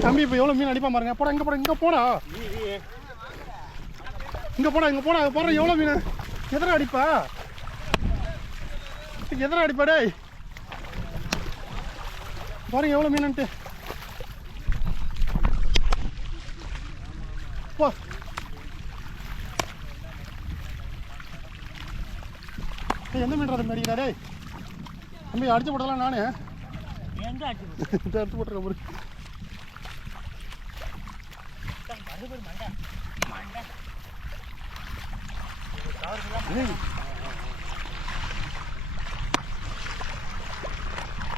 தம்பி இப்போ எவ்வளோ மீன் அடிப்பா பாருங்க. போடா இங்கே போட இங்கே போடா இங்கே போடா இங்கே போடா போடுற எவ்வளோ மீன் எதிர அடிப்பா எதிர அடிப்பா டேய் பாருங்க எவ்வளோ மீனுன்ட்டு போ. எந்த மீன் அது அடிக்கிறா டேய் தம்பி அடிச்சு போட்டதெல்லாம் நானு அடிச்சு போட்டுருக்க ஒரு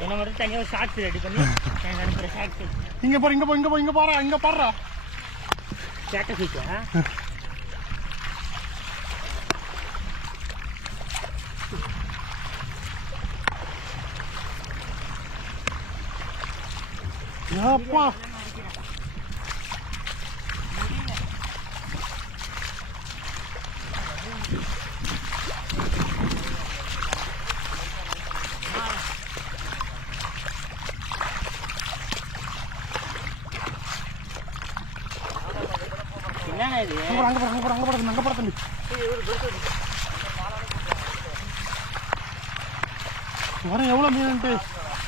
என்ன மட்டும் தனியாக ஒரு ஷார்ட்ஸ் ரெடி பண்ணி எனக்கு அனுப்புகிற ஷார்ட்ஸ் இங்கே போற இங்கே போ இங்கே போ இங்கே போறா இங்கே பாடுறா கேட்ட சீட்டா அப்பா என்னண்ணா இது அங்கே போட தம்பி வர எவ்வளோ மீன்ட்டு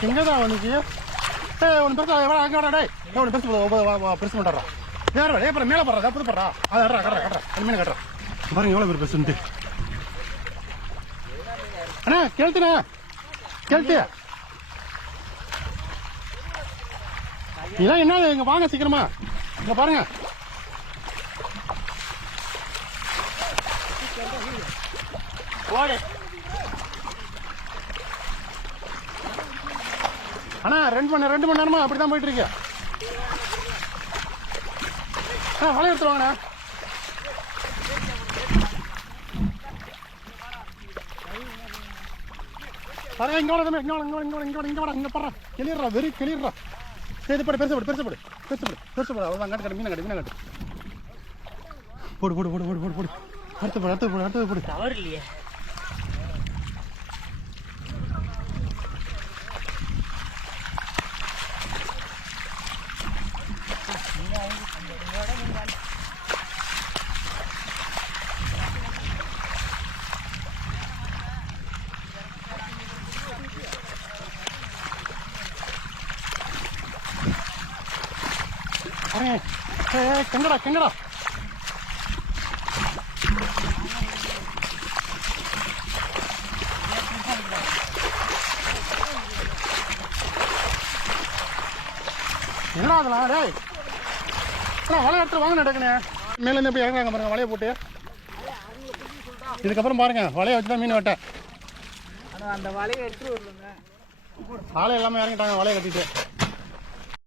எங்கே தான் வந்துச்சு ஒன்று பெருசா எவ்வளோ அங்கே வரா டேய் ஒன்று பெருசு பண்ணுறா வேறு அப்புறம் மேலே போடுறா புது போடுறா அதை கட்டுறா அது மீன் கட்டுறா பாருங்க எவ்வளோ பேர் பெருசுன்ட்டு அண்ணா கேள்த்துண்ணா கேள்த்து இதான் என்ன இங்கே வாங்க சீக்கிரமா இங்கே பாருங்க அண்ணா 2 மணி நேரமா அப்படிதான் போயிட்டு இருக்கு. வலை எடுத்துருவாங்கண்ணா. பாருங்க இங்க வாங்க இங்க பாரு கிளியர்றா வெறி கிளியர்றா. சரி போடு பெருசு போடு அவ்வளோதான் காட்டு மீனை காட்டு போடு அடுத்து போடு தவறு இல்லையே கெங்கடா என்ன அதெல்லாம் டேய் வலையை எடுத்து வாங்க நடக்குண்ணே மேலேருந்து எப்படி இறங்குறாங்க பாருங்க வலையை போட்டு இதுக்கப்புறம் பாருங்க வலையை வச்சு தான் மீன் வெட்ட அந்த வலையை எடுத்து ஆளை எல்லாமே இறங்கிட்டாங்க வலையை கட்டிட்டு